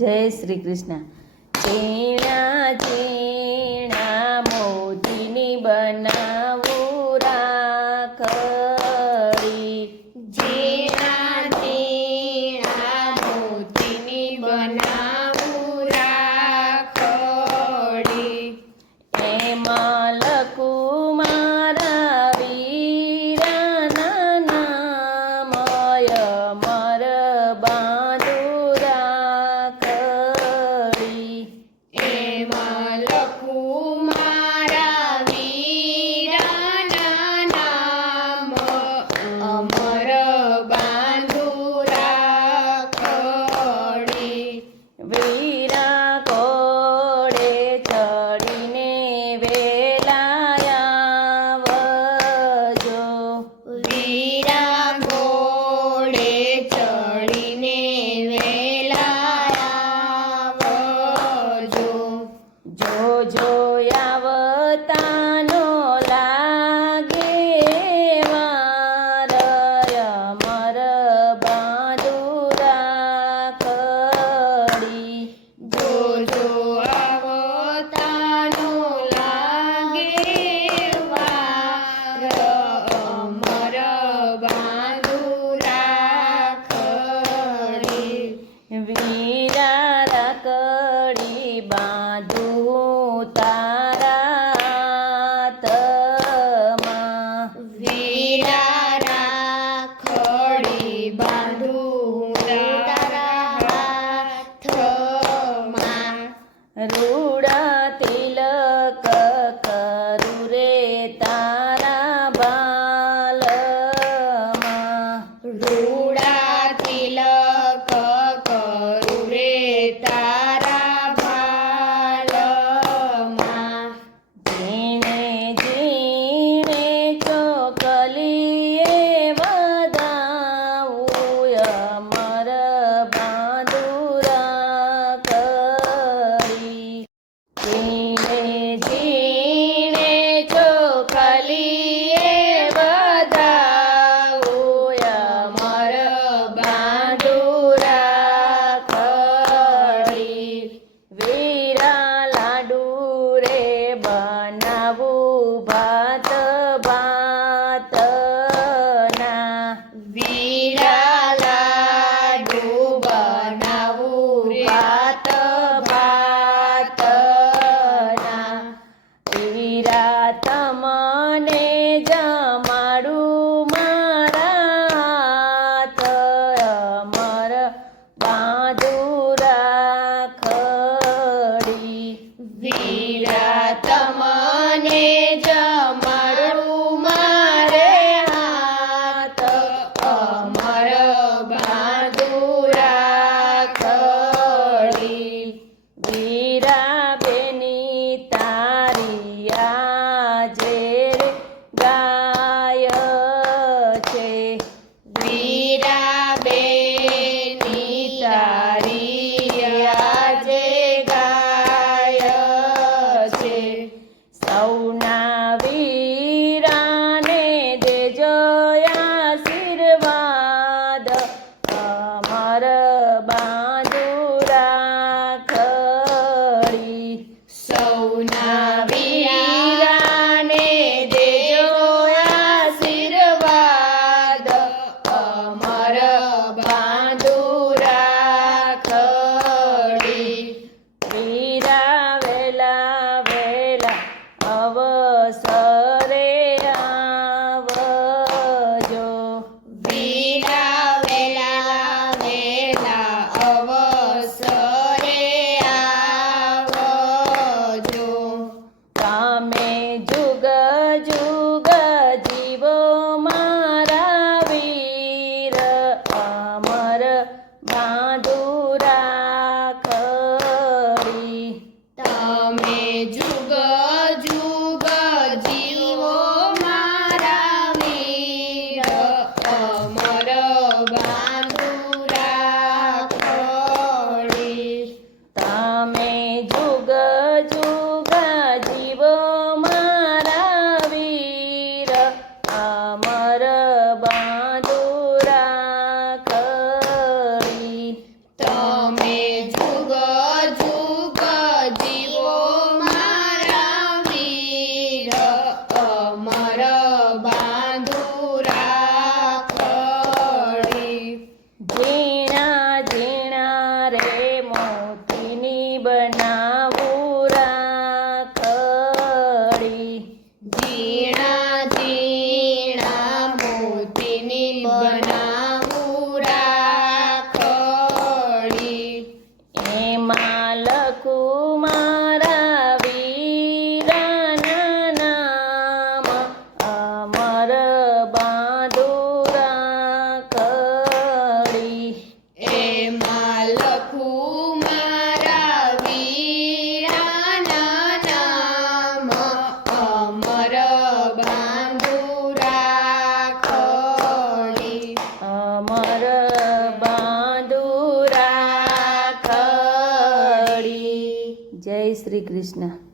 જય શ્રી કૃષ્ણ. ઝીણા ઝીણા મોતીની બનાવું રાખડી, ઝીણા ઝીણા મોતીની બનાવું રાખડી, એમાં લખું મારા વીરાના નામ, અમર બાંધું રાખડી. એમાં લખું મારા વીરાના નામ, અમર બાંધું રાખડી. વીરા ઘોડે ચડીને વેલાયા આવજો, વીરા ઘોડે ચડીને વેલા આવજો. જો આવતાનો લાગે વાર, અમર બાંધું રાખડી. જોજો આવતાનો લાગે વાર, અમર બાંધું રાખડી. વીરા રાખડી બાંધું તારા હાથમાં, વીરા રાખડી બાંધું તારા હાથમાં. રૂડા તિલક કરું રે તારા બાલમાં, રૂડા તિલક કરું રે તારા ભાલમાં. ઝીણે ઝીણે ચોકલીએ વધાવું, અમર બાંધું રાખડી. ઝીણે ઝીણે ચોકલીએ વધાવું, અમર બાંધું રાખડી. વીરા લાડુ રે બનાવું ભાત ભાતના, વીરા લાડુ બનાવું ભાત ભાતના. વીરા તમને જમાડું મારા હાથ, અમર બાંધું રાખડી. વીરા તમને જમાડું મારે હાથ, અમર બાંધું રાખડી. વીરા બેની તારી આજે રે ગાય છે, વીરા બેની તારી આજે ગાય છે. સૌના વીરાને દેજો આશીર્વાદ, અમર બાંધું રાખડી. સૌના વીરાને દેજો આશીર્વાદ, અમર બાંધું રાખડી. વીરા વેલા વેલા અવસરે આવજો, વીરા વેલા વેલા અવસરે આવજો. તમે જુગ જુગ જીવો મારા વીર, અમર બાંધું રાખડી. તમે જુગ જુગ જીવો મારા વીર, અમર બાંધું રાખડી. તમે જુગ જુગ જીવો મારા વીર, અમર બાંધું રાખડી. તમે જુગ જય શ્રી કૃષ્ણ.